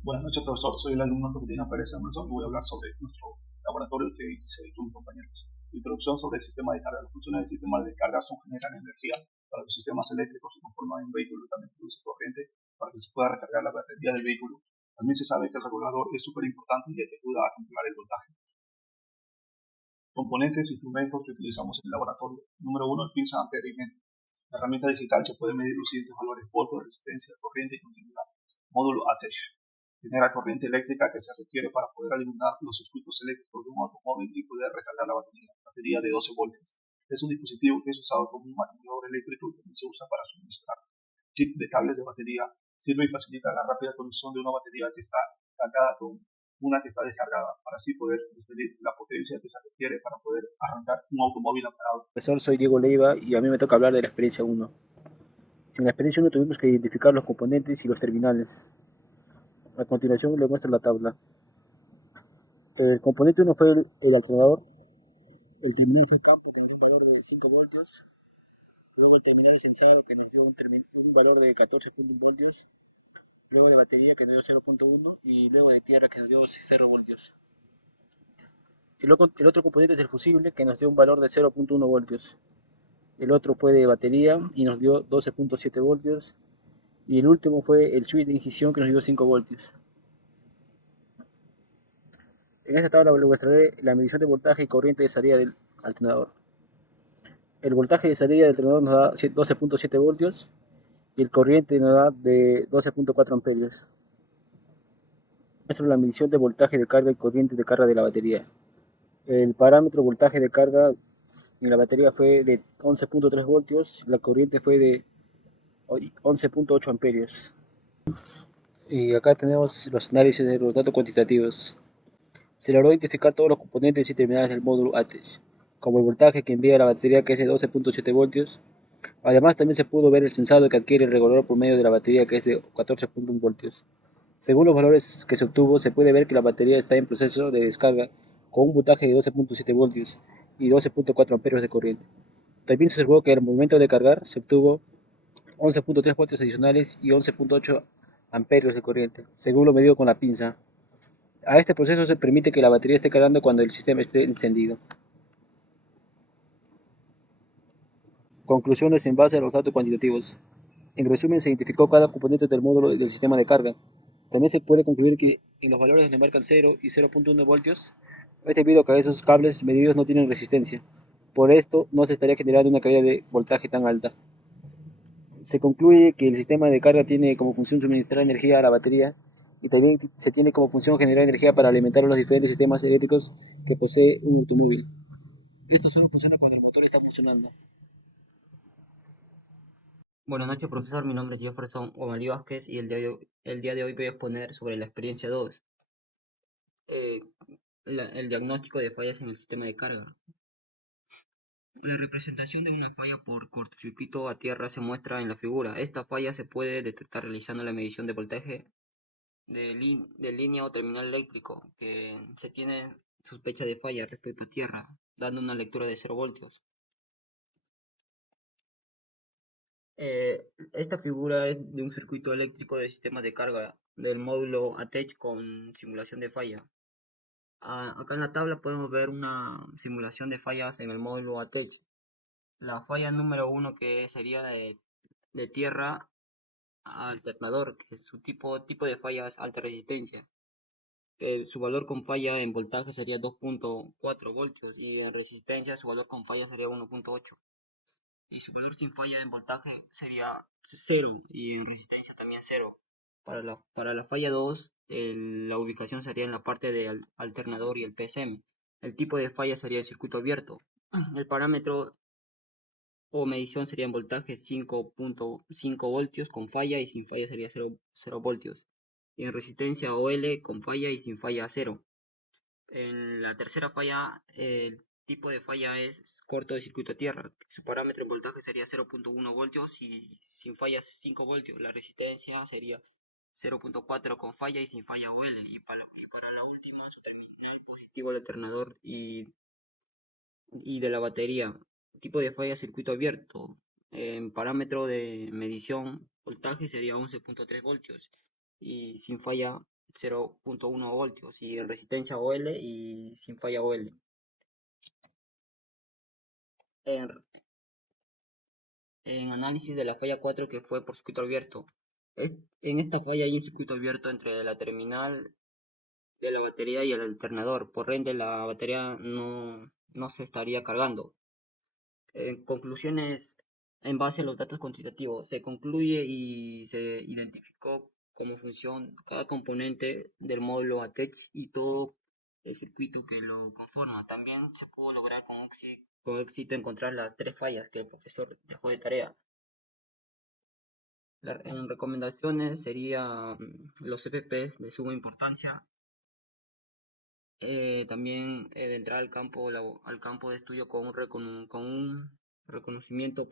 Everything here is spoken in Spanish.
Buenas noches, profesor. Soy el alumno Cortina Pérez Emerson y voy a hablar sobre nuestro laboratorio que hice con mis compañeros. Su introducción sobre el sistema de carga. Las funciones del sistema de carga son generar energía para los sistemas eléctricos que conforman un vehículo y también produce corriente para que se pueda recargar la batería del vehículo. También se sabe que el regulador es súper importante ya que ayuda a controlar el voltaje. Componentes e instrumentos que utilizamos en el laboratorio. Número 1, el pinza amperímetro. La herramienta digital que puede medir los siguientes valores: voltio, resistencia, corriente y continuidad. Módulo ATECH. Genera corriente eléctrica que se requiere para poder alimentar los circuitos eléctricos de un automóvil y poder recargar la batería de 12 voltios. Es un dispositivo que es usado como un acumulador eléctrico y también se usa para suministrar kit de cables de batería. Sirve y facilita la rápida conexión de una batería que está cargada con una que está descargada, para así poder transferir la potencia que se requiere para poder arrancar un automóvil apagado. Profesor, soy Diego Leiva y a mí me toca hablar de la experiencia 1. En la experiencia 1 tuvimos que identificar los componentes y los terminales. A continuación le muestro la tabla. El componente 1 fue el alternador, el terminal fue campo que nos dio un valor de 5 voltios, luego el terminal sensado que nos dio un valor de 14.1 voltios, luego de batería que nos dio 0.1 y luego de tierra que nos dio 0 voltios. El otro componente es el fusible que nos dio un valor de 0.1 voltios. El otro fue de batería y nos dio 12.7 voltios. Y el último fue el switch de ignición que nos dio 5 voltios. En esta tabla les mostraré la medición de voltaje y corriente de salida del alternador. El voltaje de salida del alternador nos da 12.7 voltios y el corriente nos da de 12.4 amperios. Muestro la medición de voltaje de carga y corriente de carga de la batería. El parámetro voltaje de carga en la batería fue de 11.3 voltios, la corriente fue de 11.8 amperios. Y acá tenemos los análisis de los datos cuantitativos. Se logró identificar todos los componentes y terminales del módulo ATECH, como el voltaje que envía la batería, que es de 12.7 voltios. Además, también se pudo ver el sensado que adquiere el regulador por medio de la batería, que es de 14.1 voltios. Según los valores que se obtuvo, se puede ver que la batería está en proceso de descarga con un voltaje de 12.7 voltios y 12.4 amperios de corriente. También se observó que al momento de cargar se obtuvo 11.3 voltios adicionales y 11.8 amperios de corriente, según lo medido con la pinza. A este proceso se permite que la batería esté cargando cuando el sistema esté encendido. Conclusiones en base a los datos cuantitativos. En resumen, se identificó cada componente del módulo del sistema de carga. También se puede concluir que en los valores donde marcan 0 y 0.1 voltios es debido a que esos cables medidos no tienen resistencia. Por esto, no se estaría generando una caída de voltaje tan alta. Se concluye que el sistema de carga tiene como función suministrar energía a la batería y también se tiene como función generar energía para alimentar los diferentes sistemas eléctricos que posee un automóvil. Esto solo funciona cuando el motor está funcionando. Buenas noches, profesor. Mi nombre es Jefferson O'Malley Vázquez y el día de hoy voy a exponer sobre la experiencia 2, eh, el diagnóstico de fallas en el sistema de carga. La representación de una falla por cortocircuito a tierra se muestra en la figura. Esta falla se puede detectar realizando la medición de voltaje de línea o terminal eléctrico, que se tiene sospecha de falla respecto a tierra, dando una lectura de 0 voltios. Esta figura es de un circuito eléctrico de sistemas de carga del módulo ATECH con simulación de falla. Acá en la tabla podemos ver una simulación de fallas en el módulo ATECH. La falla número 1, que sería de tierra a alternador, que su tipo de falla es alta resistencia, que su valor con falla en voltaje sería 2.4 voltios y en resistencia su valor con falla sería 1.8. Y su valor sin falla en voltaje sería 0 y en resistencia también 0. Para la falla 2, la ubicación sería en la parte del alternador y el PSM. El tipo de falla sería el circuito abierto. El parámetro o medición sería en voltaje 5.5 voltios con falla y sin falla sería 0 voltios. Y en resistencia OL con falla y sin falla 0. En la tercera falla, el tipo de falla es corto de circuito a tierra. Su parámetro en voltaje sería 0.1 voltios y sin falla 5 voltios. La resistencia sería 0.4 con falla y sin falla OL. Y para la última, su terminal positivo del alternador y de la batería. Tipo de falla circuito abierto. En parámetro de medición voltaje sería 11.3 voltios y sin falla 0.1 voltios y en resistencia OL y sin falla OL. En, en análisis de la falla 4 que fue por circuito abierto. En esta falla hay un circuito abierto entre la terminal de la batería y el alternador, por ende la batería no se estaría cargando. En conclusiones, en base a los datos cuantitativos, se concluye y se identificó como función cada componente del módulo ATEX y todo el circuito que lo conforma. También se pudo lograr con éxito encontrar las 3 fallas que el profesor dejó de tarea. En recomendaciones serían los CPPs de suma importancia, también de entrar al campo de estudio con un reconocimiento